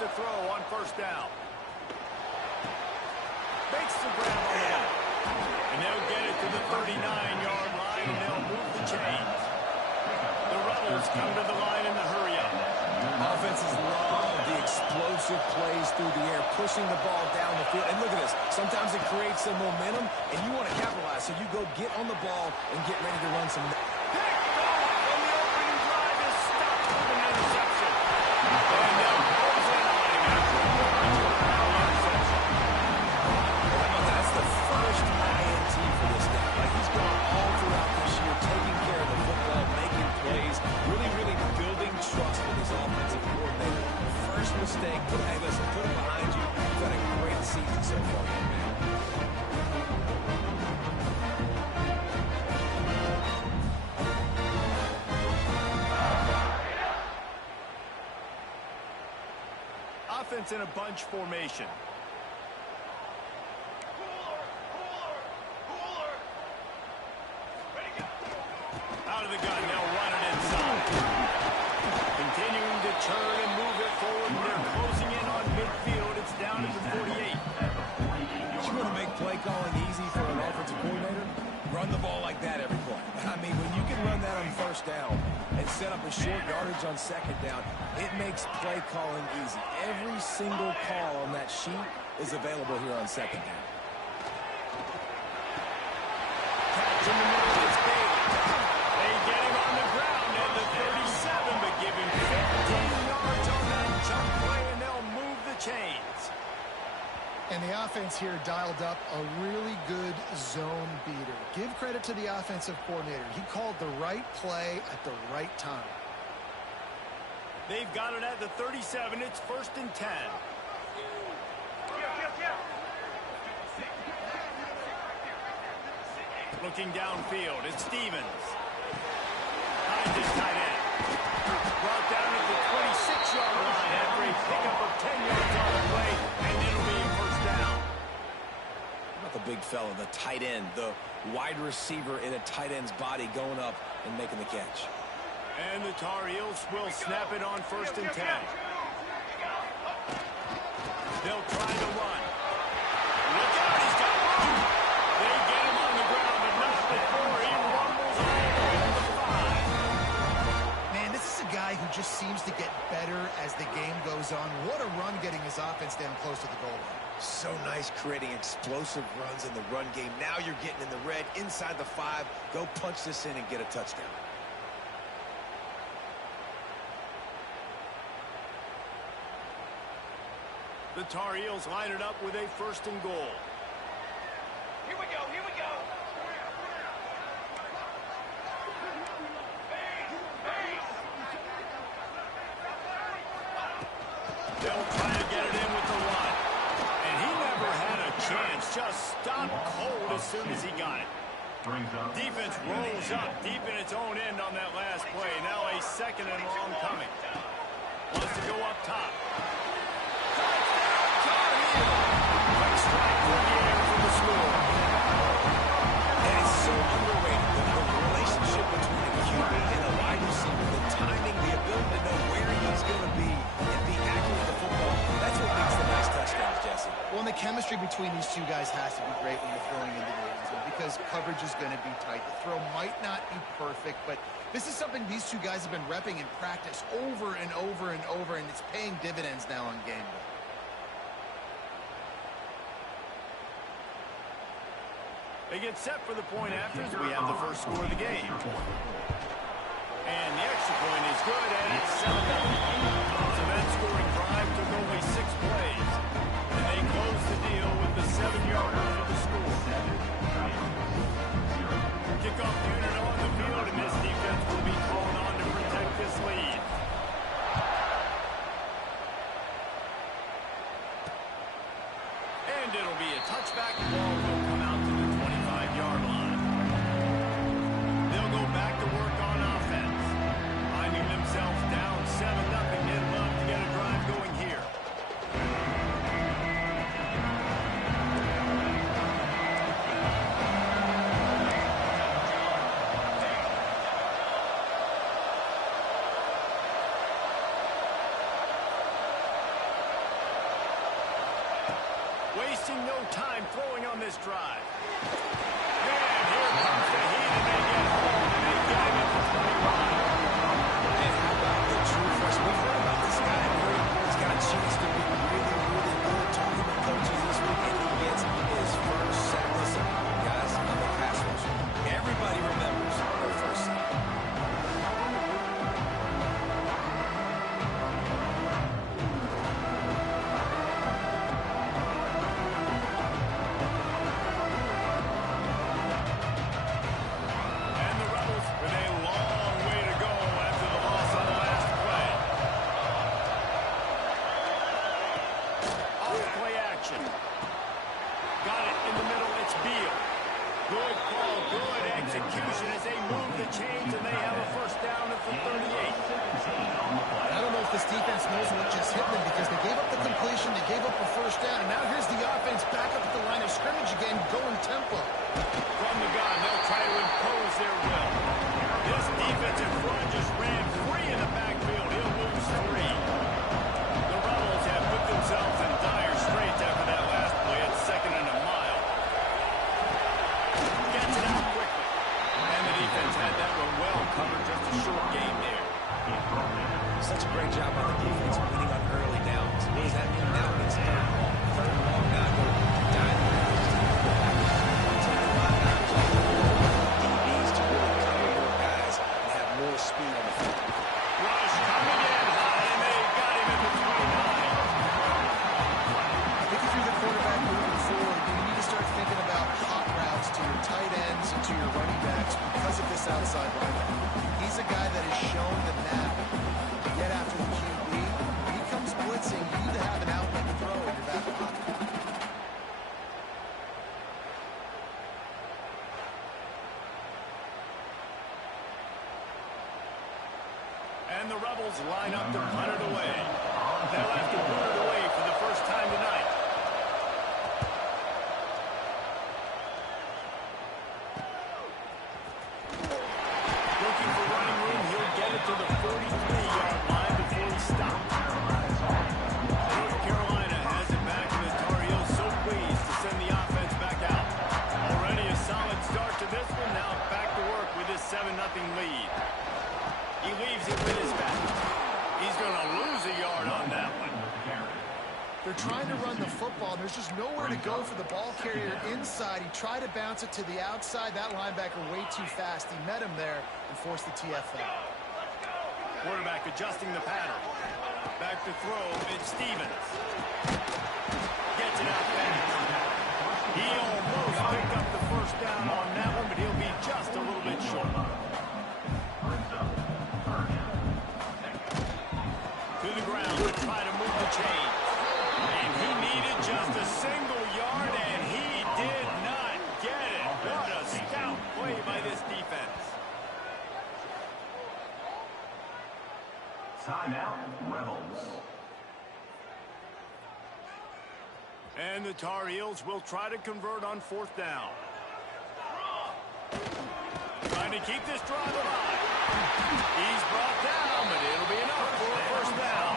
to throw on first down. Makes the grab on the line. And they'll get it to the 39-yard line, and they'll move the chains. The Rebels come to the line in the hurry-up. Offenses love the explosive plays through the air, pushing the ball down the field. And look at this. Sometimes it creates some momentum, and you want to capitalize. So you go get on the ball and get ready to run some. Picked off on the opening drive is stopped with an interception. And now goes in on him after a interception. That's the first INT for this guy. Like, he's gone all throughout this year, taking care of the football, making plays, really, really building trust with his offensive coordinator. First mistake, hey, listen, put it behind you. You've had a great season so far, man. Offense in a bunch formation. Out of the gun, they'll run it inside. Continuing to turn and move it forward. They're closing in on midfield. It's down to the 48. You want to make play calling easy for an offensive coordinator? Run the ball like that every play. I mean, when you can run that on first down and set up a short yardage on second down, it makes play calling easy. Every single call on that sheet is available here on second down. Catch in the middle is big. They get him on the ground at the 37, but give him 15 yards on that jump play, and they'll move the chains. And the offense here dialed up a really good zone beater. Give credit to the offensive coordinator. He called the right play at the right time. They've got it at the 37. It's 1st and 10. Looking downfield, it's Stevens. Finds his tight end. Brought down at the 26-yard line after a pickup of 10 yards on the play, and it'll be first down. Not the big fella, the tight end, the wide receiver in a tight end's body going up and making the catch. And the Tar Heels will snap it on 1st and 10. They'll try to run. Look out, he's got room. They get him on the ground, but not before he rumbles all the way to the 5. Man, this is a guy who just seems to get better as the game goes on. What a run getting his offense down close to the goal line. So nice creating explosive runs in the run game. Now you're getting in the red, inside the 5. Go punch this in and get a touchdown. The Tar Heels line it up with a 1st and goal. Here we go, here we go. They'll try to get it in with the run. And he never had a chance. Just stopped cold as soon as he got it. Defense rolls up deep in its own end on that last play. Now a 2nd and long coming. Wants to go up top. Quick strike from the air for the score. And it's so underrated, the relationship between a QB and a wide receiver, the timing, the ability to know where he's going to be and be accurate with the football. That's what makes the nice touchdowns, Jesse. Well, and the chemistry between these two guys has to be great when you're throwing into the end zone because coverage is going to be tight. The throw might not be perfect, but this is something these two guys have been repping in practice over and over and over, and it's paying dividends now on game day. They get set for the point after as we have the first score of the game. And the extra point is good, and it's 7-0. So that scoring drive took only 6 plays. And they close the deal with the 7-yarder for the score. Kickoff unit on the field, and this defense will be called on to protect this lead. And it'll be a touchback. Ball will come out to the 25-yard line. They'll go back to work on wasting no time throwing on this drive. And here comes the heat, and they get home, and they got him at the 21. And how about the true freshman? We've heard about this guy. He's got a chance to be really, really good. Talking to coaches this week, and he gets his first sack. Listen, guys, I'm a pass rusher. Everybody remembers their first sack. And the Rebels line up to punt it away. They'll have to put it away for the first time tonight. Looking for running room. He'll get it to the 43-yard line before he stops. North Carolina has it back, and the Tar Heels so pleased to send the offense back out. Already a solid start to this one. Now back to work with this 7-0 lead. He leaves it with his back. He's going to lose a yard on that one. They're trying to run the football. There's just nowhere to go for the ball carrier inside. He tried to bounce it to the outside. That linebacker way too fast. He met him there and forced the TFL. Quarterback adjusting the pattern. Back to throw. It's Stevens. Gets it out fast. He almost picked up the first down on that one, but he'll be just a little bit short. To the ground to try to move the chains. And he needed just a single yard, and he did not get it. What a stout play by this defense. Timeout, Rebels. And the Tar Heels will try to convert on fourth down. Trying to keep this drive alive. He's brought down, but it'll be enough for a first down.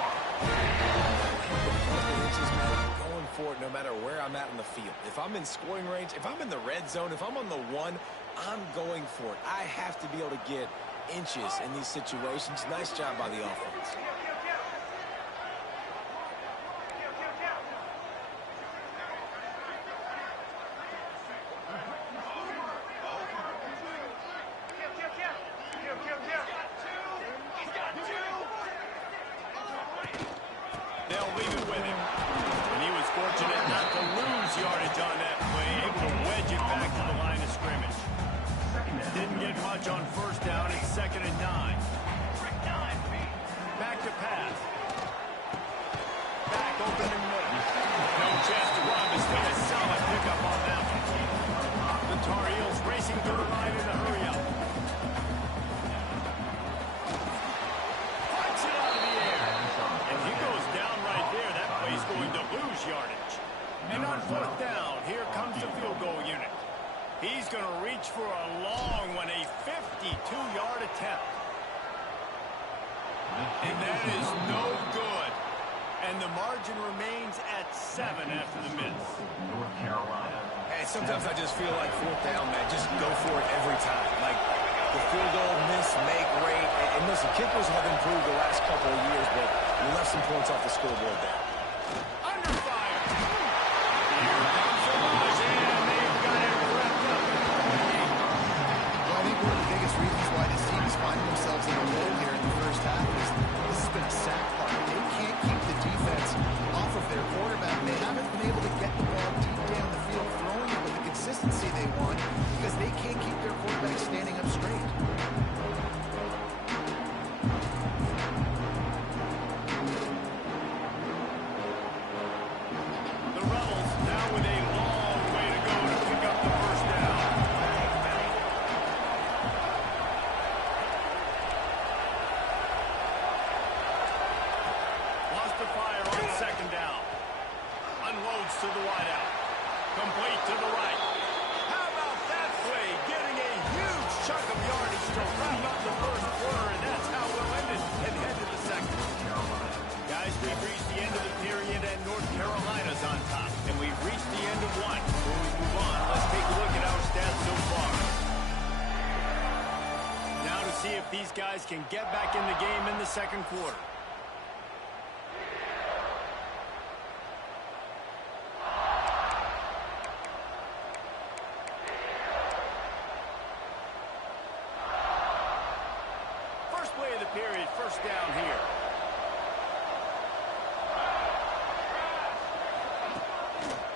I'm going for it no matter where I'm at in the field. If I'm in scoring range, if I'm in the red zone, if I'm on the 1, I'm going for it. I have to be able to get inches in these situations. Nice job by the offense. They'll leave it with him. And he was fortunate not to lose yardage on that play, able to wedge it back to the line of scrimmage. Didn't get much on first down. It's 2nd and 9. Back to pass. Back open in the middle. No chance to run, but still a solid pickup on that one. The Tar Heels racing to the line in a hurry up. Flies it out of the air. If he goes down right there, that play's going to lose yardage. And on fourth down, here comes the field goal unit. He's going to reach for a long one, a 52-yard attempt. And that is no good. And the margin remains at 7 after the miss. North Carolina. Hey, sometimes I just feel like fourth down, man. Just go for it every time. Like the field goal miss, make rate. And listen, kickers have improved the last couple of years, but we left some points off the scoreboard there. Under fire. Here comes the rush, and they've got it wrapped up. Well, I think one of the biggest reasons why this team is finding themselves in a hole here in the first half is this has been a sack park. They can't keep the defense off of their quarterback. They haven't been able to get the ball deep down the field, throwing it with the consistency they want because they can't keep their quarterback standing up straight. The Rebels now with a long way to go to pick up the first down. Wants to fire on second down. Unloads to the wideout. Complete to the right. How about that play? Getting a huge chunk of yardage to wrap up the first quarter, and that's how we'll end it and head to the second. Guys, we've reached the end of the period, and North Carolina's on top. And we've reached the end of one. Before we move on, let's take a look at our stats so far. Now to see if these guys can get back in the game in the second quarter. First play of the period, first down here.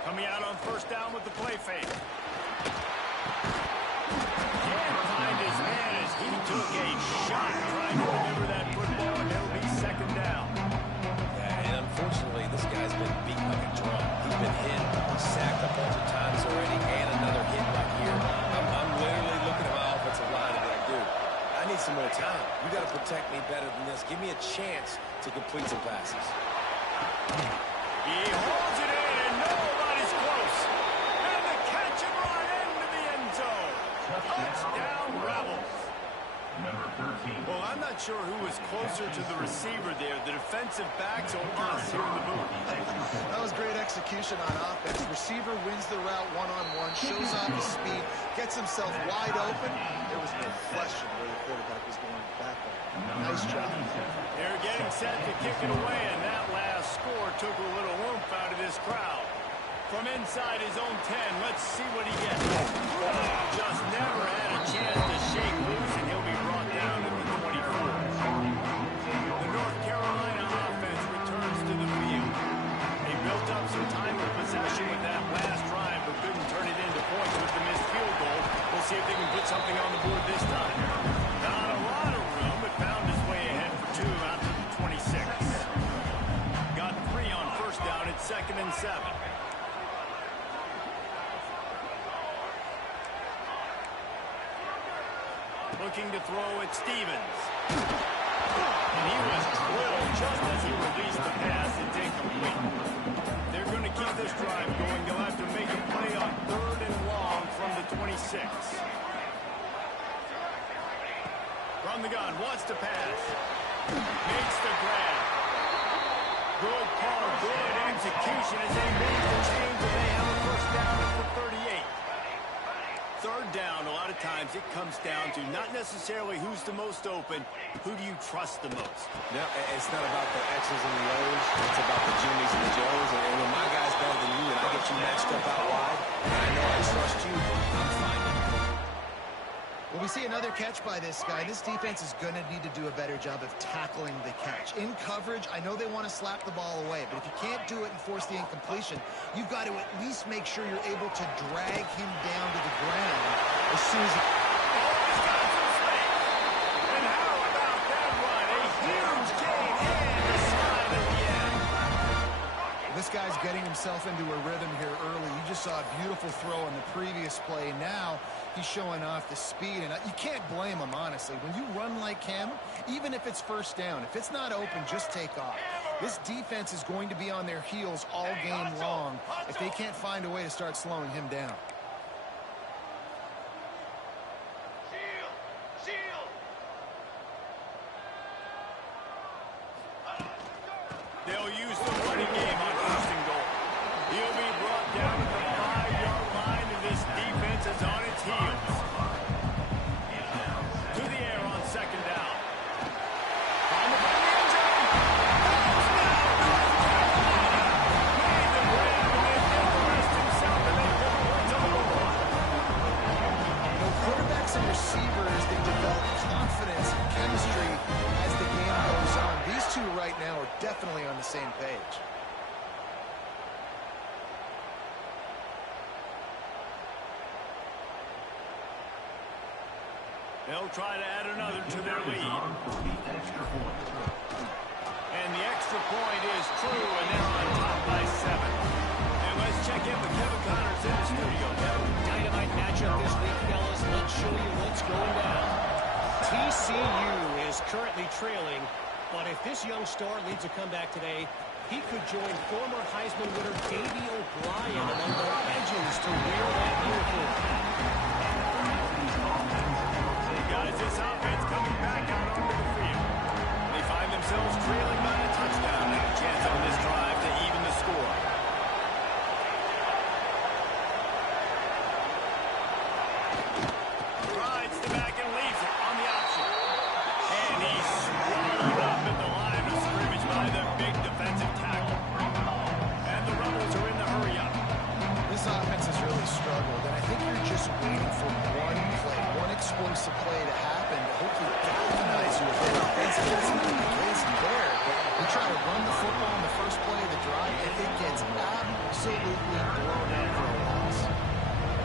Coming out on first down with the play fake. Can't find his man as he took a shot trying to deliver that football, and it'll be second down. Yeah, and unfortunately, this guy's been beat like a drum. He's been hit, sacked a bunch of times already, and another hit right here. I'm literally looking at my offensive line and be like, dude, I need some more time. You got to protect me better than this. Give me a chance to complete some passes. He holds it in, and nobody's close. And the catch and run into the end zone. Touchdown, Rebels. Number 13. Well, I'm not sure who was closer to the receiver there, the defensive backs or us here in the booth. That was great execution on offense. Receiver wins the route one-on-one, shows off his speed, gets himself wide open. There was no question where the quarterback was going back there. Nice job. They're getting set to kick it away, and that last score took a little oomph out of this crowd. From inside his own 10, let's see what he gets. Just never had a chance to shake loose, and he'll be brought down at the 24. The North Carolina offense returns to the field. They built up some time of possession with that last drive, but couldn't turn it into points with the missed field goal. We'll see if they can put something on the board this time. Not a lot of room, but found his way ahead for 2 out to the 26. Got 3 on first down at 2nd and 7. Looking to throw at Stevens. And he was drilled just as he released the pass. It's incomplete. They're going to keep this drive going. They'll have to make a play on 3rd and long from the 26. From the gun, wants to pass. Makes the grab. Good call, good execution as they make the change, and they have a first down at the 38. 3rd down, a lot of times it comes down to not necessarily who's the most open, who do you trust the most? No, it's not about the X's and the O's. It's about the Jimmies and the Joes. And when my guy's better than you and I get you matched up out wide, and I know I trust you, I'm fine. Well, we see another catch by this guy. This defense is going to need to do a better job of tackling the catch. In coverage, I know they want to slap the ball away, but if you can't do it and force the incompletion, you've got to at least make sure you're able to drag him down to the ground as soon as he... He's got some space. And how about that run? A huge gain and a slide at the end. This guy's getting himself into a rhythm here early. You just saw a beautiful throw on the previous play. Now he's showing off the speed, and you can't blame him, honestly. When you run like him, even if it's first down, if it's not open, just take off. This defense is going to be on their heels all game long if they can't find a way to start slowing him down. They'll use the same page. They'll try to add another to their lead. And the extra point is true, and they're on top by 7. And let's check in with Kevin Connors in the studio. Kevin. Dynamite matchup this week, fellas. Let's show you what's going down. TCU is currently trailing, but if this young star leads a comeback today, he could join former Heisman winner Davey O'Brien among the legends to wear that uniform. Guys, this offense coming back out onto the field. They find themselves trailing by a touchdown and a chance on this drive to even the score. Rides the back and leaves it on the option. And he's swallowed up at the line of scrimmage by the big defensive tackle. And the Rebels are in the hurry up. This offense has really struggled, and I think you're just waiting for one play, one explosive play to happen to hopefully galvanize you a bit offensively. It's not the case there, but you try to run the football in the first play of the drive, and it gets absolutely blown out for a loss.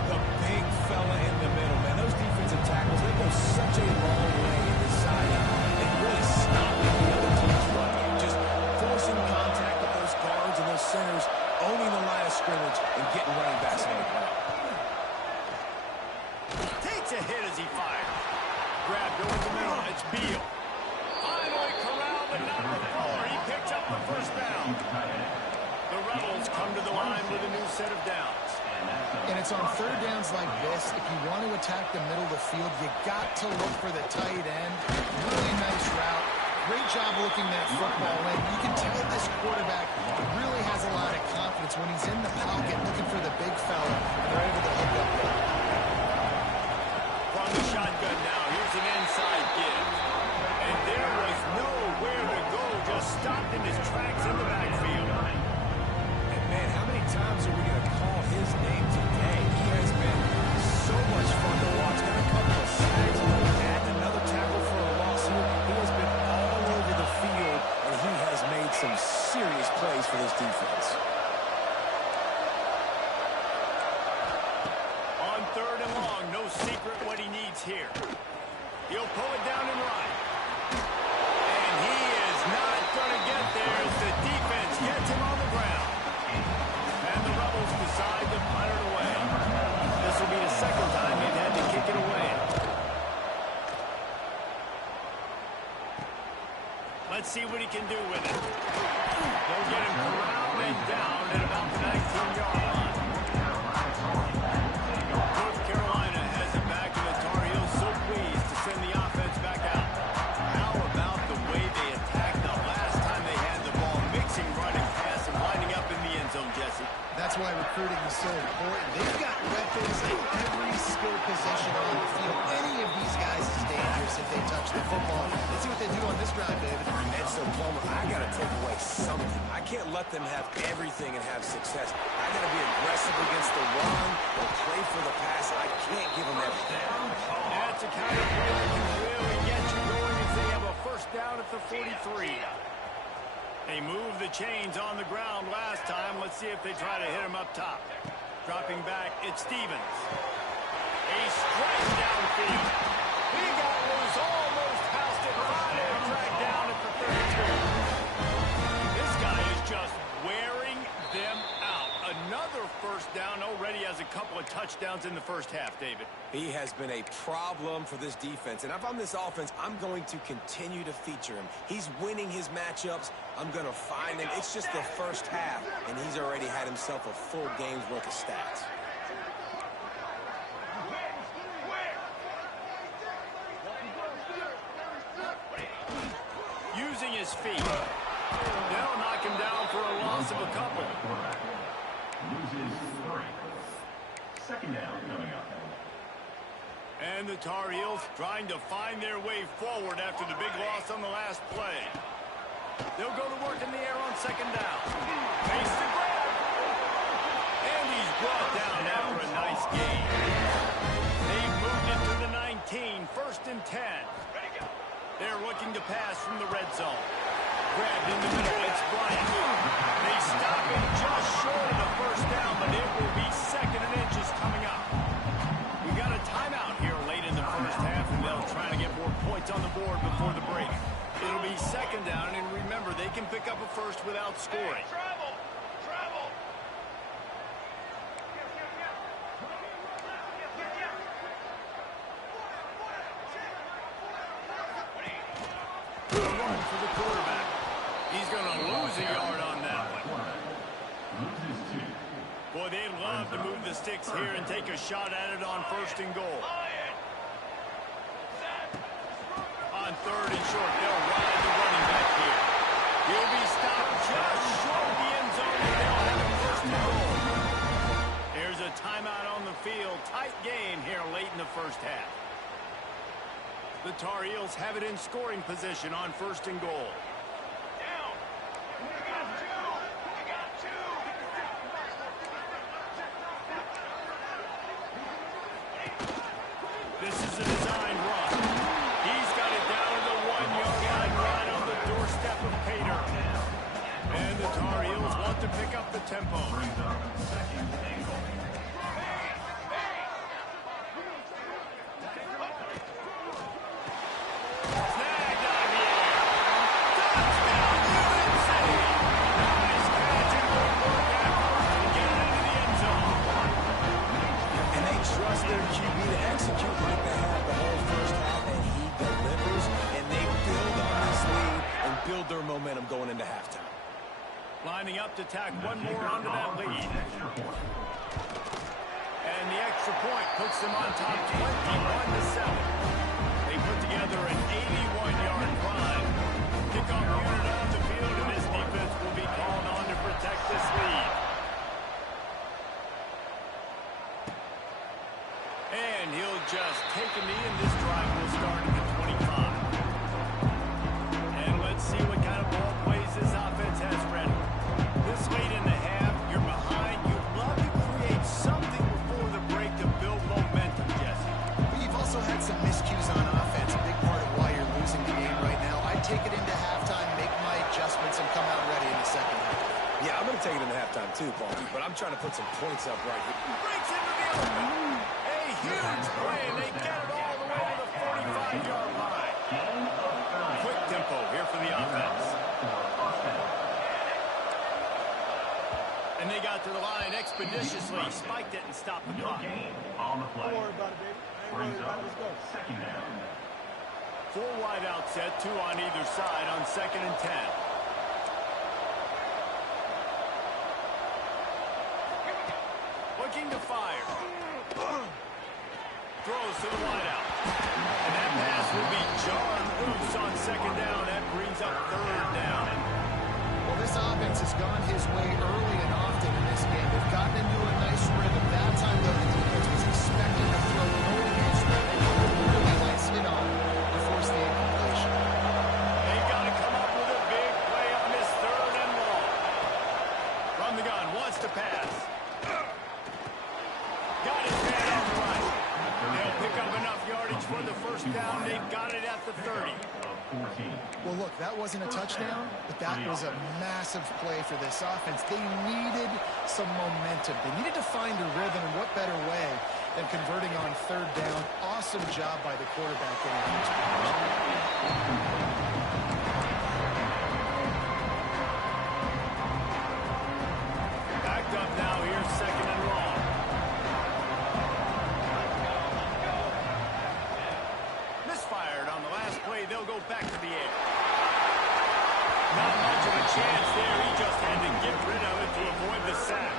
The big fella in the middle, man. Those defensive tackles, they go such a long way in deciding and really stopping the other team's run game. Just forcing contact with those guards and those centers, owning the line of scrimmage and getting running backs on the ground. Takes a hit as he fired. Grab over the middle. It's Beal. Finally corralled, but not before. He picks up the first down. The Rebels come to the line with a new set of downs. And it's on third downs like this, if you want to attack the middle of the field, you got to look for the tight end. Really nice route. Great job looking that football in. You can tell this quarterback really has a lot of confidence when he's in the pocket looking for the big fella, and they're able to hook up there. From the shotgun now, here's an inside give. And there was nowhere to go, just stopped in his tracks in the backfield. And man, how many times are we going to call his name today? He has been so much fun to watch. Got a couple of sacks, and another tackle for a loss here. He has been all over the field, and he has made some serious plays for this defense. On third and long, no secret what he needs here. He'll pull it down and run. And he is not going to get there as the defense gets him on the ground. And the Rebels decide to punt it away. This will be the second time they've had to kick it away. Let's see what he can do with it. They'll get him corralled and down at about the 19-yard line. North Carolina has it back, and the Tar Heels so pleased to send the offense back out. How about the way they attacked the last time they had the ball, mixing running pass and lining up in the end zone, Jesse? That's why recruiting is so important. They've got weapons at every skill position on the field. Any of these guys is dangerous if they touch the football. Let's see what they do on this drive, David. And so, Plummer, I got to take away something. I can't let them have everything and have success. I got to be aggressive against the run or play for the pass. I can't give them everything. That's a kind of play that can really get you going as they have a first down at the 43. They moved the chains on the ground last time. Let's see if they try to hit him up top. Dropping back, it's Stevens. A strike downfield. He got loose, almost housed it, finally dragged down at the 32. This guy is just wearing them out. Another first down, already has a couple of touchdowns in the first half, David. He has been a problem for this defense. And if I'm this offense, I'm going to continue to feature him. He's winning his matchups. I'm going to find him. It's just the first half, and he's already had himself a full game's worth of stats. Using his feet. They'll knock him down for a loss of a couple. Loses 3. Second down coming up. And the Tar Heels trying to find their way forward after the big loss on the last play. They'll go to work in the air on second down. Face the grab. And he's brought down after a nice gain. They've moved it to the 19, first and 10. They're looking to pass from the red zone. grabbed in the middle. It's Bryant. They stop him just short of the first down, but it will be 2nd and inches coming up. We got a timeout here late in the first half, and they'll try to get more points on the board before the break. It'll be 2nd down, and remember, they can pick up a first without scoring. Travel! Travel! Run for the quarterback. He's going to lose a yard on that one. Boy, they'd love to move the sticks here and take a shot at it on 1st and goal. On 3rd and short, they'll ride the running back here. He'll be stopped just short of the end zone, and they'll have a 1st and goal. Here's a timeout on the field. Tight game here late in the first half. The Tar Heels have it in scoring position on 1st and goal. Down! We got two! We got two! This is a design run. He's got it down to the 1-yard line right on the doorstep of Pater. And the Tar Heels want to pick up the tempo. Snagged on the air. Touchdown, UNC! Nice catch and good work afterwards to get it into the end zone. And they trust their QB to execute like they have the whole first half, and he delivers, and they build on this lead and build their momentum going into halftime. Lining up to tack one more onto that lead. And the extra point puts them on top 21-7. They put together an 81-yard drive. Kickoff unit on the field, and this defense will be called on to protect this lead. And he'll just take a knee, and this drive will start at the 25. And let's see what kind of ball plays this offense has ready. This late in the half, you're behind. You'd love to create something before the break to build momentum, Jesse. You've also had some miscues on offense, a big part of why you're losing the game right now. I'd take it into halftime, make my adjustments, and come out ready in the second half. Yeah, I'm going to take it into halftime too, Paul, but I'm trying to put some points up right here. Breaks into the open. A huge play, and they get it all the way to the 45-yard line. Quick tempo here for the offense. And they got to the line expeditiously, spiked it, and stopped the clock. On the play. Don't worry about it, baby. Brings up 2nd down. 4 wide out set, 2 on either side on 2nd and 10. Looking to fire. Throws to the wide out. And that pass will be jarred loose on 2nd down. That brings up 3rd down. Well, this offense has gone his way early and often in this game. They've gotten into a nice rhythm. That time, though, the defense was expecting to throw no against them. They put a really nice hit on to force the incompletion. They've got to come up with a big play on this 3rd and long. From the gun, wants to pass. Got his man on the right. They'll pick up enough yardage for the 1st down. They've got it at the 30. Well, look, that wasn't a touchdown, but that was a massive play for this offense. They needed some momentum. They needed to find a rhythm, and what better way than converting on 3rd down. Awesome job by the quarterback getting huge position. Backed up now here, 2nd and long. Misfired on the last play. They'll go back to the air. Not much of a chance there. He just had to get rid of it to avoid the sack.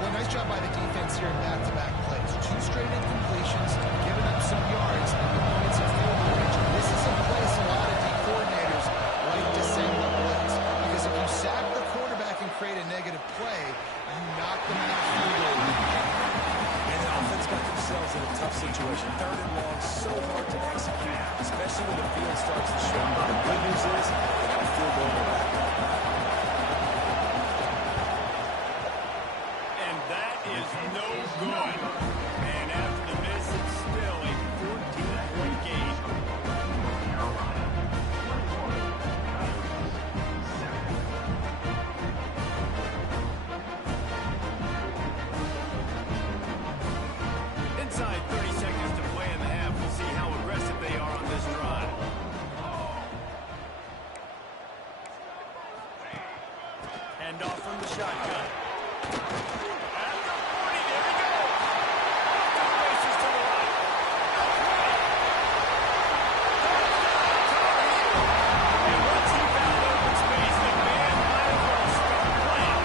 Well, nice job by the defense here in back-to-back plays. 2 straight incompletions, giving up some yards, and the points of field range. This is a place a lot of D coordinators like to send the blitz, because if you sack the quarterback and create a negative play, you knock them out of field goal range. And the offense got themselves in a tough situation. 3rd and long, so hard to execute, especially when the field starts to shrink. But the good news is they got a field goal to back up. And that is no good. And after the miss, it's still a 14-point game. Handoff from the shotgun. At the 40, there he goes. Off to the races to the right. And once he found open space, the man might as well start playing.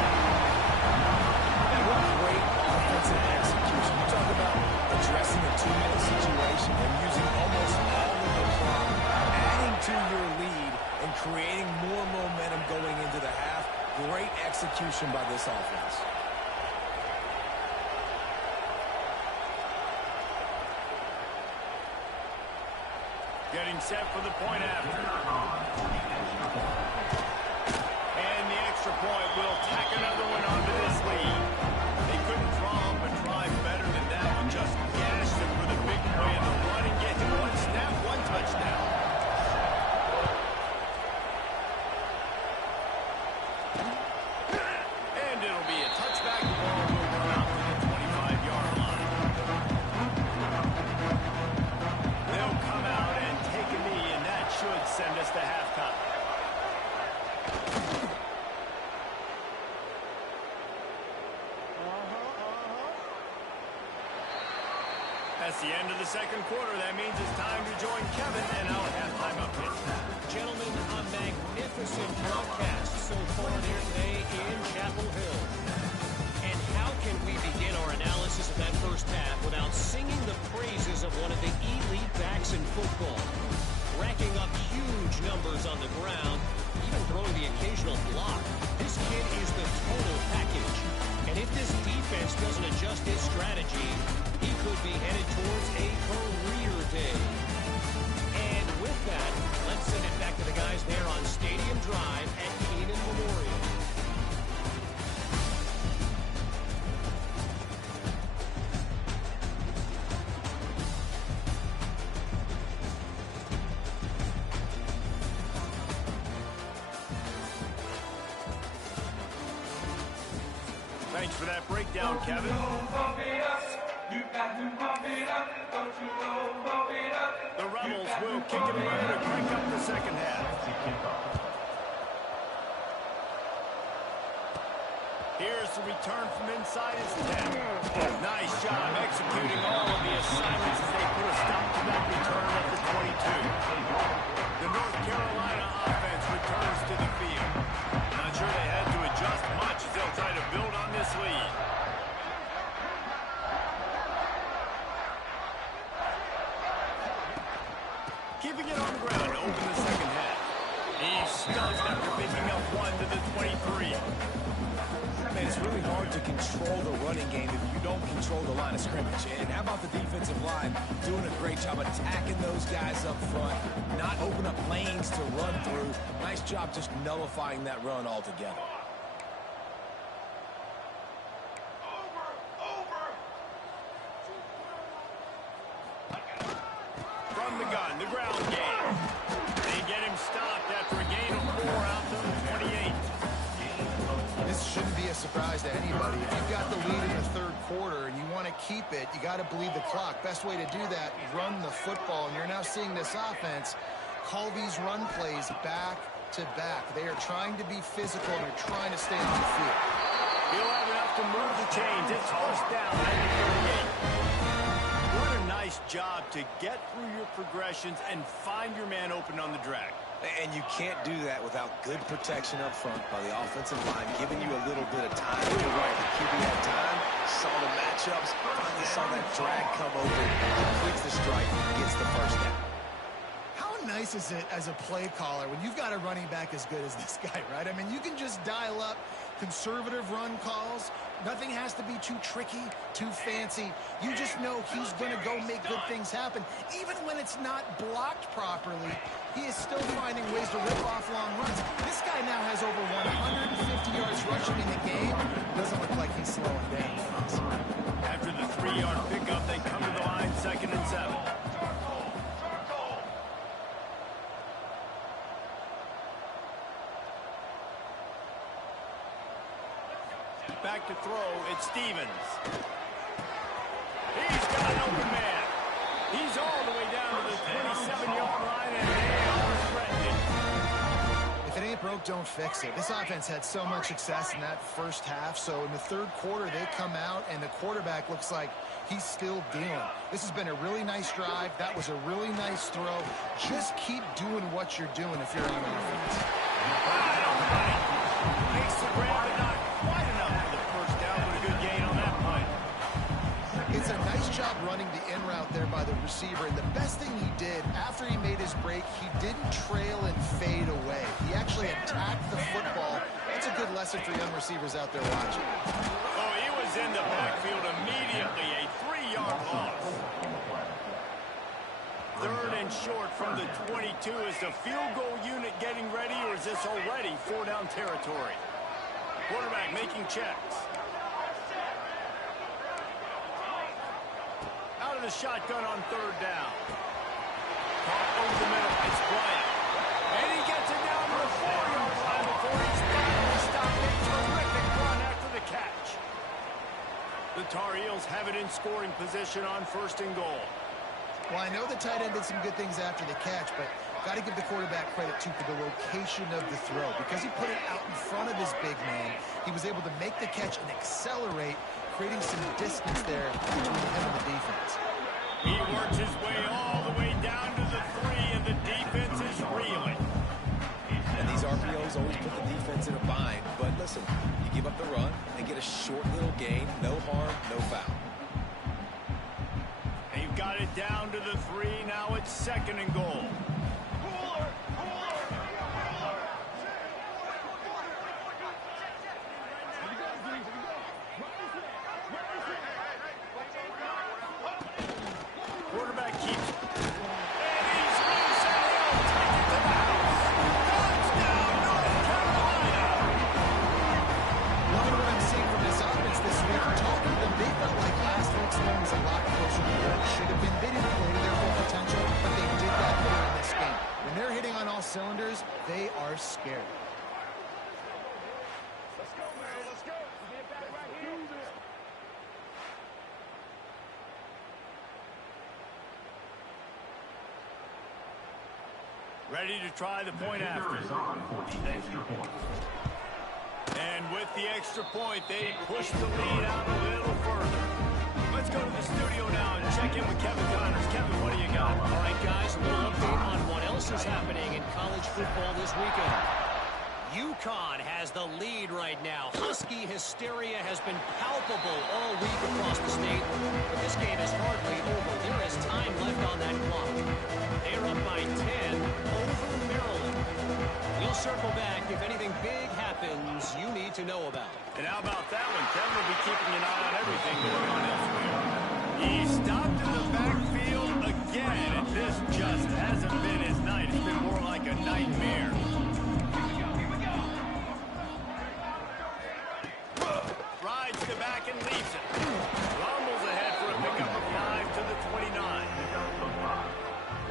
And what great offensive execution. You talk about addressing a two-minute situation and using almost all of the clock, adding to your lead and creating more momentum going into the half. Great execution by this offense. Getting set for the point after. And the extra point will tack another one onto this lead. They couldn't draw him, but try better than that and just gashed him for the big play in the run and get him one snap, one touchdown. And it'll be a touchback. The ball will run out to the 25-yard line. They'll come out and take a knee, and that should send us to halftime. That's the end of the second quarter. That means it's time to join Kevin and our halftime update. Gentlemen, a magnificent broadcast so far here today in Chapel Hill. And how can we begin our analysis of that first half without singing the praises of one of the elite backs in football? Racking up huge numbers on the ground, even throwing the occasional block. This kid is the total package. And if this defense doesn't adjust its strategy, he could be headed towards a career day. And with that, let's send it back to the guys there on Stadium Drive at Kenan Memorial. Thanks for that breakdown, Kevin. The Rebels will kick it around to crank up the second half. Here's the return from inside his 10. Nice job executing all of the assignments as they put a stop to that return at the 22. The North Carolina offense returns to the field. Not sure they had to adjust much as they'll try to build on this lead. Keeping it on the ground to open the second half. He's stuffed after picking up one to the 23. Man, it's really hard to control the running game if you don't control the line of scrimmage. And how about the defensive line doing a great job attacking those guys up front, not open up lanes to run through. Nice job just nullifying that run altogether. From the gun, the ground game. They get him stopped after a gain of 4 out to the 28. This shouldn't be a surprise to anybody. If you've got the lead in the third quarter and you want to keep it, you got to bleed the clock. Best way to do that, run the football. And you're now seeing this offense call these run plays back to back. They are trying to be physical and they're trying to stay on the field. He'll have enough to move the chains. It's first down at the 38. What a nice job to get through your progressions and find your man open on the drag. And you can't do that without good protection up front by the offensive line, giving you a little bit of time. You're right, the QB had time, saw the matchups, finally saw that drag come open, completes the strike, gets the first down. How nice is it as a play caller when you've got a running back as good as this guy, right? I mean, you can just dial up conservative run calls. Nothing has to be too tricky, too fancy. You just know he's going to go make good things happen. Even when it's not blocked properly, he is still finding ways to rip off long runs. This guy now has over 150 yards rushing in the game. Doesn't look like he's slowing down. After the 3-yard pickup, they come to the line, 2nd and 7. Back to throw, it's Stevens. He's got an open man. He's all the way down to the 27-yard line, and they are threatening. If it ain't broke, don't fix it. This offense had so much success in that first half, so in the third quarter, they come out, and the quarterback looks like he's still dealing. This has been a really nice drive. That was a really nice throw. Just keep doing what you're doing if you're on offense. Makes the grab, but not quite enough for the first down, but a good gain on that play. It's a nice job running the in route there by the receiver, and the best thing he did after he made his break, he didn't trail and fade away. He actually attacked the football. That's a good lesson for young receivers out there watching. Oh, he was in the backfield immediately, a 3-yard loss. Third and short from the 22. Is the field goal unit getting ready, or is this already 4-down territory? Quarterback making checks. Out of the shotgun on third down. Caught over the middle. It's Bryant. And he gets it down to the 4-yard line before he's finally stopped. A terrific run after the catch. The Tar Heels have it in scoring position on first and goal. Well, I know the tight end did some good things after the catch, but got to give the quarterback credit, too, for the location of the throw. Because he put it out in front of his big man, he was able to make the catch and accelerate, creating some distance there between him and the defense. He works his way all the way down to the 3, and the defense is reeling. And these RPOs always put the defense in a bind. But listen, you give up the run, they get a short little gain, no harm, no foul. They've got it down to the 3. Now it's second and goal. Quarterback keeps. And he's loose, and he'll take it to the house. Touchdown, North Carolina. Loving what I'm seeing from this offense this week. Talking to them, they felt like last week's one was a lot closer to where it should have been. They didn't play to their full potential, but they did that here in this game. When they're hitting on all cylinders, they are scary. Let's go, man. Let's go. Get back right here. Ready to try the point after. And with the extra point, they push the lead out a little further. Let's go to the studio now and check in with Kevin Connors. Kevin, what do you got? All right, guys, a little update on what else is happening in college football this weekend. UConn has the lead right now. Husky hysteria has been palpable all week across the state, but this game is hardly over. There is time left on that clock. They're up by 10 over Maryland. We'll circle back if anything big happens you need to know about. And how about that one? Kevin will be keeping an eye on everything going on elsewhere. He stopped in the backfield again, and this just hasn't been his night. It's been more like a nightmare. Rides to back and leaves it. Rumbles ahead for a pickup of 5 to the 29.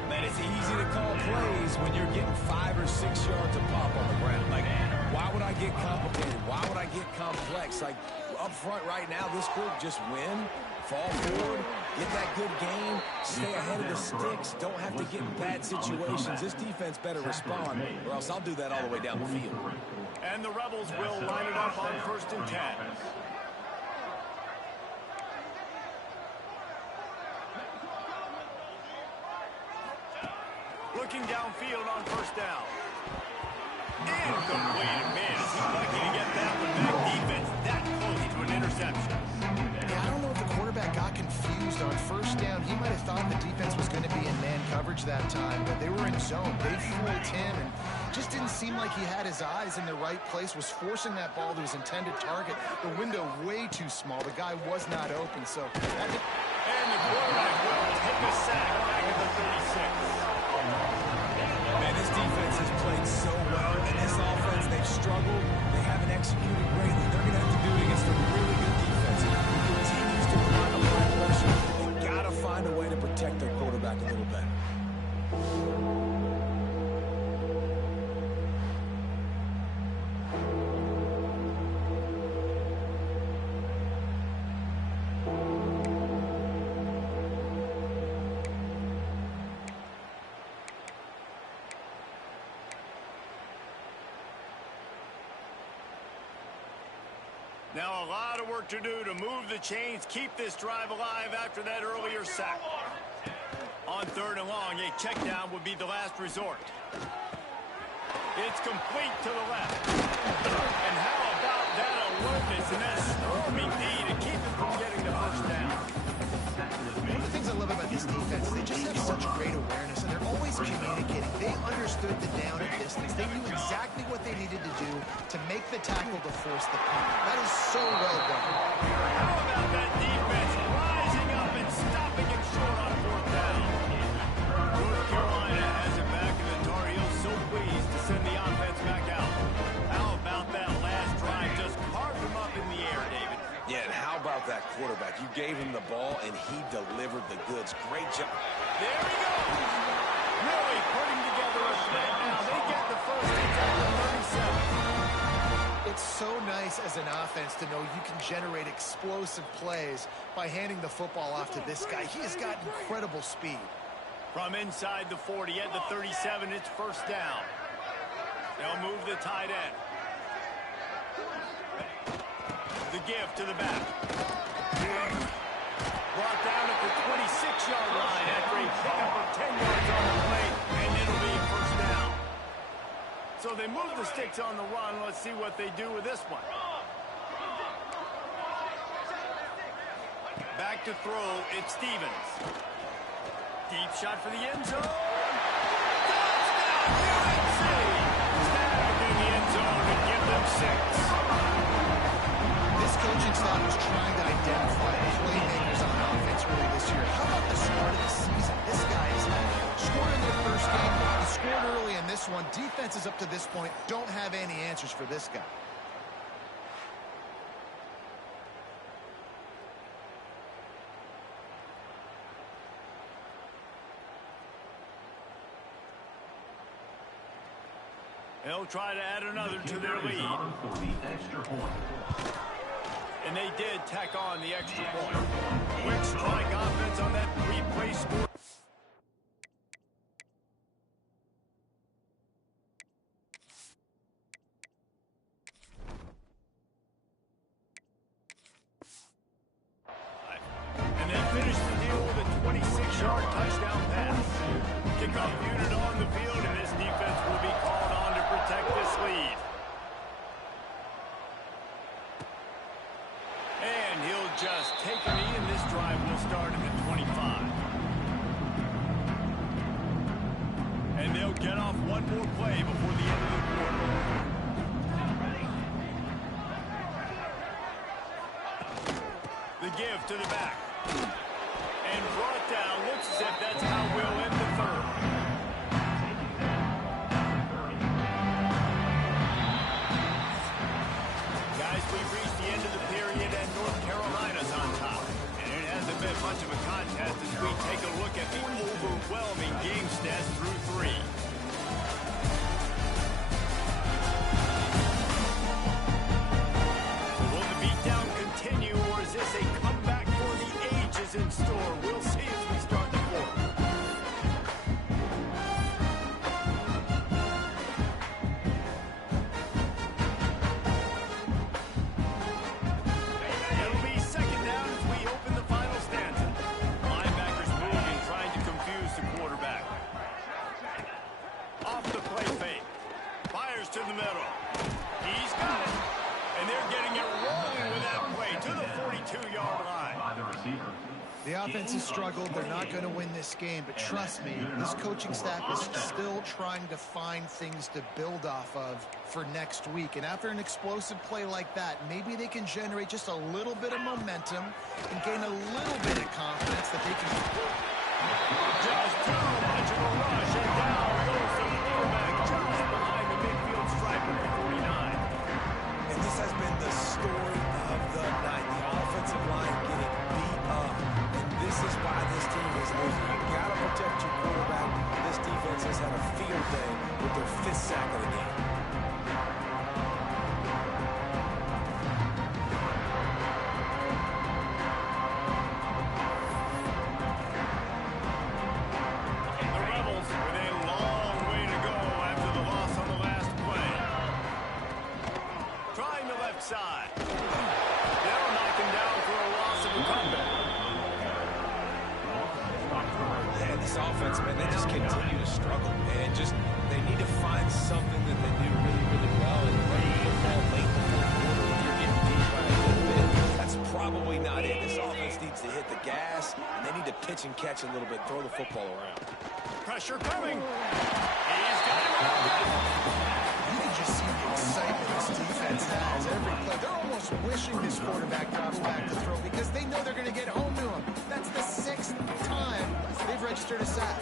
Man, it's easy to call plays when you're getting 5 or 6 yards of pop on the ground. Like, why would I get complicated? Why would I get complex? Like, up front right now, this group just win, fall forward, get that good game, stay ahead of the sticks, don't have to get in bad situations. This defense better respond, or else I'll do that all the way down the field. And the Rebels will line it up on first and 10. Looking downfield on first down. Incomplete. Man, is he lucky to get that one back. Defense that close to an interception. Yeah, I don't know if the quarterback got confused on first down. He might have thought the defense was going to be in man coverage that time, but they were in zone. They fooled him and just didn't seem like he had his eyes in the right place, was forcing that ball to his intended target. The window way too small. The guy was not open, so... And the quarterback will take a sack back at the 36. Man, this defense has played so well, and this offense, they've struggled. They haven't executed greatly. They're going to have to do it against a really good defense who continues to provide a high pressure. They've got to find a way to protect their quarterback a little better. Now a lot of work to do to move the chains, keep this drive alive after that earlier sack. On 3rd and long, a check down would be the last resort. It's complete to the left. And how about that alertness and that storming D to keep it from getting the first down? One of the things I love about this defense, they just have such great awareness, and they're always communicating. They understood the down and distance. They knew exactly what they needed to do to make the tackle to force the punt. That is so well done. How about that defense rising up and stopping him short on 4th down? North Carolina has it back, and the Tar Heels so pleased to send the offense back out. How about that last drive? Just carved him up in the air, David. Yeah, and how about that quarterback? You gave him the ball, and he delivered the goods. Great job. There he goes. Really putting together a threat now. They get the first. It's at the 37. It's so nice as an offense to know you can generate explosive plays by handing the football off to this guy. He has got incredible speed. From inside the 40 at the 37, it's 1st down. They'll move the tight end. The give to the back. Brought down at the 26-yard line after a pickup of 10 yards on the play, and it'll be a 1st down. So they move the sticks on the run. Let's see what they do with this one. Back to throw, it's Stevens. Deep shot for the end zone. Touchdown, UNC! Snagged in the end zone to give them 6. This coaching staff was trying to identify playmakers on offense early this year. How about the start of the season? This guy has scored in their first game. He scored early in this one. Defenses up to this point don't have any answers for this guy. They'll try to add another to their lead. And they did tack on the extra point. Quick strike offense on that replay score. And then finish the deal with a 26-yard touchdown pass. Kickoff unit on the field, and this defense will be called on to protect this lead. And he'll just take a knee, and this drive will start at the 25. And they'll get off one more play before the end of the quarter. The give to the back. And brought down. Looks as if that's how we'll end the 3rd. Guys, we've reached the end of the period, and North Carolina's on top. And it hasn't been much of a contest as we take a look at the overwhelming game stats through 3. Will the beatdown continue, or is this a comeback for the ages in store? We'll see as we start the 4th. It'll be 2nd down as we open the final stanza. Linebackers moving, trying to confuse the quarterback. Off the play fake. Fires to the middle. He's got it. And they're getting it rolling with that play to the 42-yard line. The offense has struggled. They're not going to win this game, but trust me, this coaching staff is still trying to find things to build off of for next week. And after an explosive play like that, maybe they can generate just a little bit of momentum and gain a little bit of confidence that they can. Just too much of a rush, and down goes the quarterback just behind the midfield stripe at the 49. And this has been the story of the night. The offensive line getting beat up. And this is why this team is losing. You got to protect your quarterback. This defense has had a field day with their 5th sack of the game. The Rebels with a long way to go after the loss on the last play. Trying the left side. This offense, man, they just continue to struggle. And they need to find something that they do really, really well. And running the football late in the fourth quarter when you're getting beat by a good bit, that's probably not it. This offense needs to hit the gas, and they need to pitch and catch a little bit, throw the football around. Pressure coming. He's got it. You can just see the excitement this defense has every play. They're almost wishing this quarterback drops back to throw because they know they're going to get home to him. That's the 6th time they've registered a sack.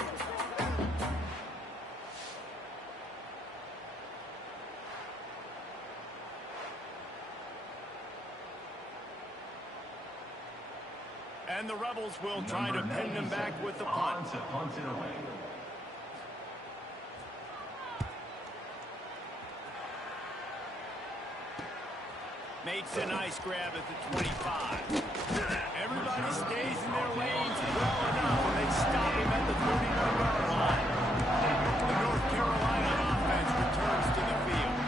And the Rebels will try to pin them back with the punt. Makes a nice grab at the 25. Everybody stays in their lanes well enough, and they stop him at the 31-yard line. The North Carolina offense returns to the field.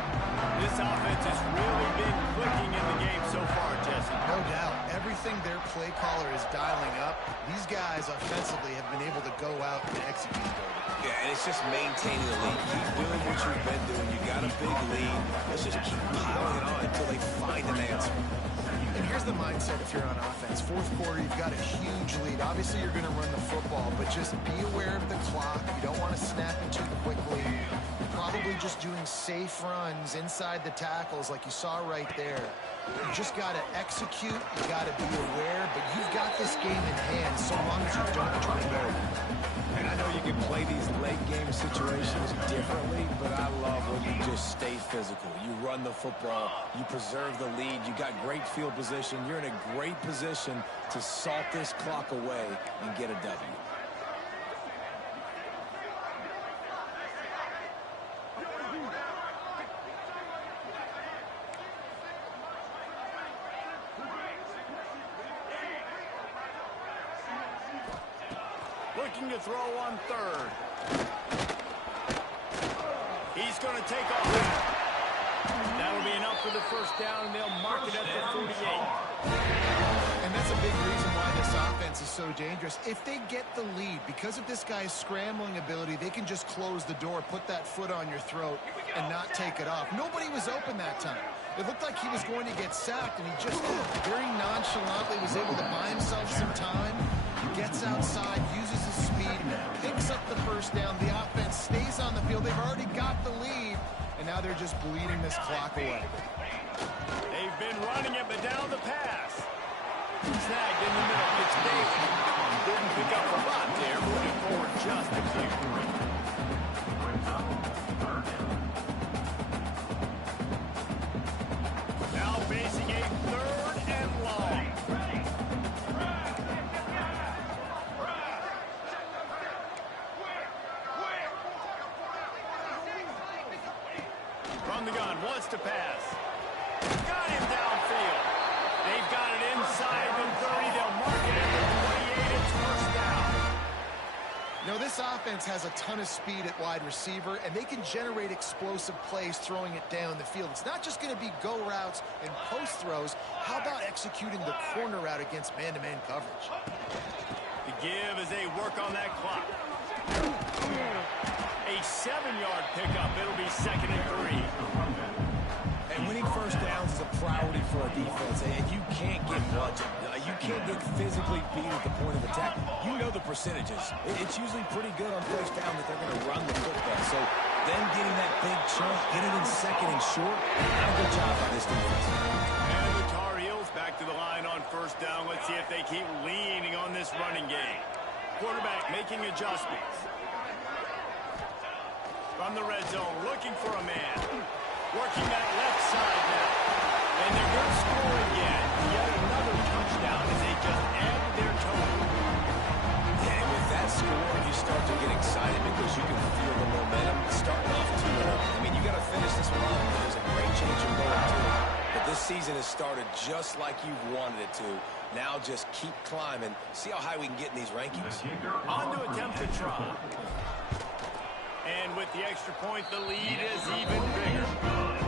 This offense has really been clicking in the game so far, Jesse. No doubt. Everything their play caller is dialing up, these guys offensively have been able to go out and execute. Yeah, and it's just maintaining the lead. Keep doing what you've been doing. You got a big lead. Let's just keep piling it on until they find an answer. And here's the mindset if you're on offense. Fourth quarter, you've got a huge lead. Obviously, you're going to run the football, but just be aware of the clock. You don't want to snap it too quickly. You're probably just doing safe runs inside the tackles like you saw right there. You just got to execute. You got to be aware, but you've got this game in hand so long as you don't turn it over. And I know you can play these late game situations differently, but I love when you just stay physical. You run the football, you preserve the lead, you got great field position, you're in a great position to salt this clock away and get a W. Looking to throw on third. He's going to take off. That'll be enough for the first down, and they'll mark it at the 48. And that's a big reason why this offense is so dangerous. If they get the lead, because of this guy's scrambling ability, they can just close the door, put that foot on your throat, and not take it off. Nobody was open that time. It looked like he was going to get sacked, and he just very nonchalantly was able to buy himself some time. Gets outside, uses his speed, picks up the first down. The offense stays on the field. They've already got the lead, and now they're just bleeding this clock away. They've been running it, but down the pass. Snagged in the middle. It's Davis. Didn't pick up a lot there, moving forward just a few. Now facing a third and long. From the gun, wants to pass. Got him downfield. They've got it inside the 30. They'll mark it at the 28. It's first down. Now, this offense has a ton of speed at wide receiver, and they can generate explosive plays throwing it down the field. It's not just going to be go routes and post throws. How about executing the corner route against man-to-man coverage? The give as they work on that clock. A 7-yard pickup. It'll be 2nd and 3. And winning first downs is a priority for a defense, and you can't get bludgeoned. You can't get physically beat at the point of attack. You know the percentages. It's usually pretty good on first down that they're going to run the football. So them getting that big chunk, getting in 2nd and short, not a good job by this defense. And the Tar Heels back to the line on first down. Let's see if they keep leaning on this running game. Quarterback making adjustments. From the red zone, looking for a man. Working that left side now. And they're going to score again. Yet another touchdown as they just add to their total. And with that score, you start to get excited because you can feel the momentum starting off 2-0. I mean, you got to finish this one off. There's a great change you're going to. But this season has started just like you've wanted it to. Now just keep climbing. See how high we can get in these rankings. On to attempt to try. And with the extra point, the lead is even bigger.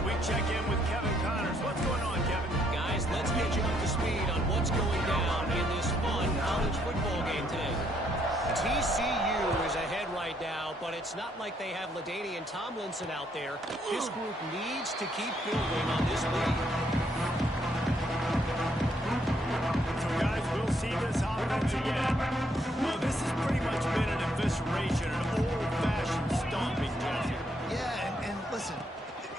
We check in with Kevin Connors. What's going on, Kevin? Guys, let's get you up to speed on what's going down in this fun college football game today. TCU is ahead right now, but it's not like they have LaDainian Tomlinson out there. This group needs to keep building on this lead. So, guys, we'll see this offense again. Well, this has pretty much been an evisceration, an old-fashioned stomping, Jesse. Yeah, and listen,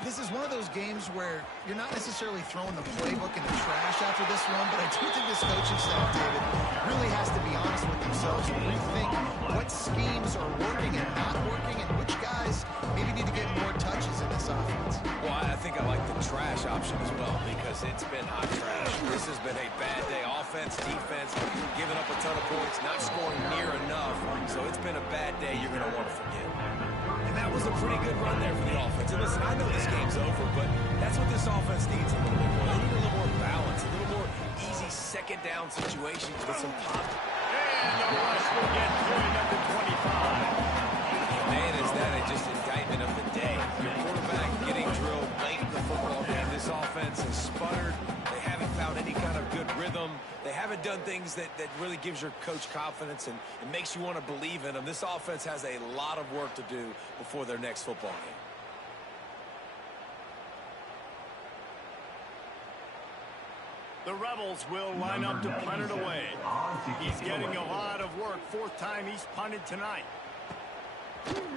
this is one of those games where you're not necessarily throwing the playbook in the trash after this one, but I do think this coaching staff, David, really has to be honest with themselves and rethink what schemes are working and not working and which guys maybe need to get more touches in this offense. Well, I think I like the trash option as well because it's been hot trash. This has been a bad day. Offense, defense, giving up a ton of points, not scoring near enough. So it's been a bad day you're going to want to forget. And that was a pretty good run there for the offense. And listen, I know this game's over, but that's what this offense needs a little bit more. They need a little more balance, a little more easy second down situations with some pop. And the rush will get point up to 25. Man, is that just indictment of the day. Your quarterback getting drilled late in the football game. This offense has sputtered. They haven't found any kind of good rhythm. They haven't done things that really gives your coach confidence and it makes you want to believe in them. This offense has a lot of work to do before their next football game. The Rebels will line up to punt it away. He's getting a lot of work. Fourth time he's punted tonight.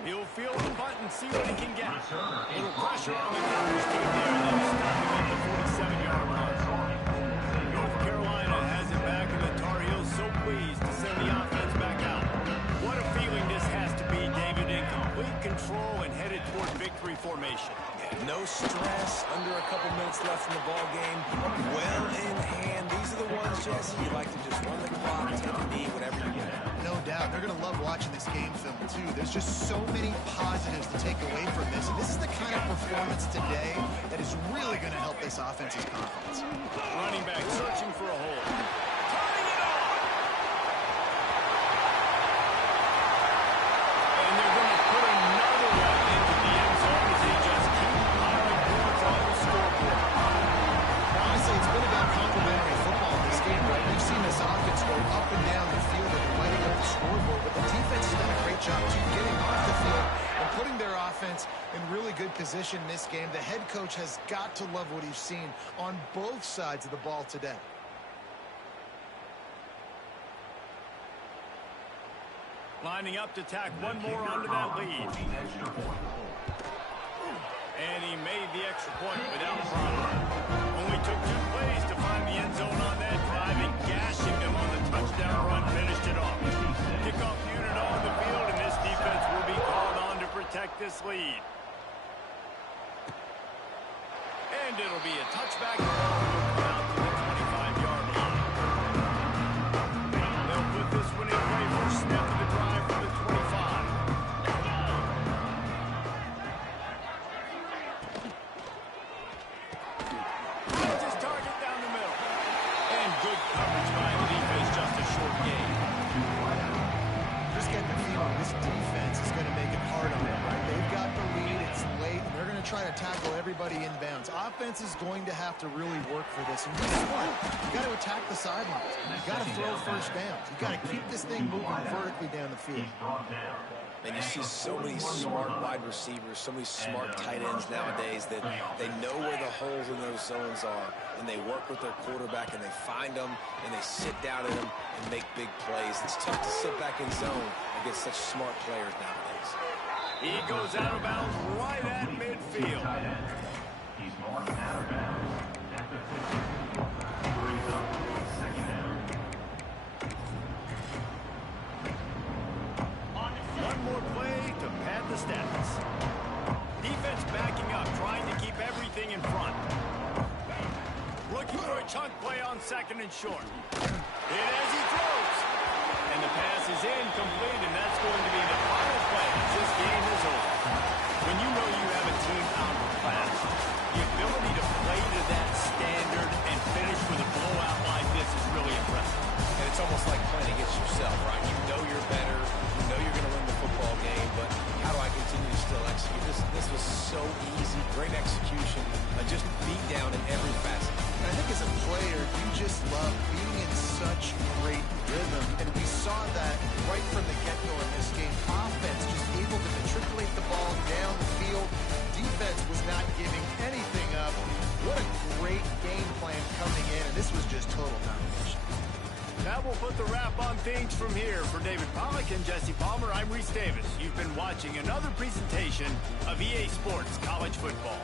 He'll field the punt and see what he can get. A little pressure on the coverage team there, and then stop him at the 47-yard line. North Carolina has it back, and the Tar Heels so pleased to send the offense back out. What a feeling this has to be, David, in complete control and headed toward victory formation. Yeah, no stress, under a couple minutes left in the ball game. Well in hand. These are the ones, Jesse, you like to just run the clock, take a knee, whatever you get. No doubt. They're going to love watching this game film, too. There's just so many positives to take away from this. And this is the kind of performance today that is really going to help this offense's confidence. Running back searching for a hole. Turning it on! And they're going to put another one into the end zone as they just keep piling points on the scoreboard. Now, honestly, it's been about complementary football in this game, right? We've seen this offense go up and down the field and lighting up the scoreboard, but the defense has done a great job, too, getting off the field and putting their offense in really good position in this game. The head coach has got to love what he's seen on both sides of the ball today. Lining up to tack one more onto that lead. And he made the extra point without problem. Only took 2 plays to find the end zone on that drive, and gashing them on the touchdown run finished it off. Kickoff unit on the field, and this defense will be called on to protect this lead. And it'll be a touchback. Out to the 25-yard line. They'll put this one in play. First snap of the drive from the 25. Finds his target down the middle. And good coverage by the defense, just a short gain. Just getting the feeling this defense is going to make it hard on them, right? They've got the lead, it's late, and they're going to try to tackle everybody inbounds. Offense is going to have to really work for this. And guess what? You got to attack the sidelines. You got to throw first downs. You got to keep this thing moving vertically down the field. And you see so many smart wide receivers, so many smart tight ends nowadays that they know where the holes in those zones are, and they work with their quarterback, and they find them, and they sit down in them and make big plays. It's tough to sit back in zone against such smart players nowadays. He goes out of bounds right at midfield. He's marked out of bounds at the 50. Brings up second down. One more play to pad the stats. Defense backing up, trying to keep everything in front. Looking for a chunk play on second and short. Hit as he throws. And the pass is incomplete, and that's going to be the final play as this game is over. When you know you have a team outclassed, the ability to play to that standard and finish with a blowout like this is really impressive. And it's almost like playing against yourself, right? You know you're better. You know you're going to win the football game, but how do I continue to still execute? This was so easy. Great execution. Just beat down in every facet. And I think as a player, you just love being in such great rhythm, and we saw that right from the get-go in this game. Offense just able to matriculate the ball down the field. Defense was not giving anything up. What a great game plan coming in, and this was just total domination. That will put the wrap on things from here. For David Pollack and Jesse Palmer, I'm Reese Davis. You've been watching another presentation of EA Sports College Football.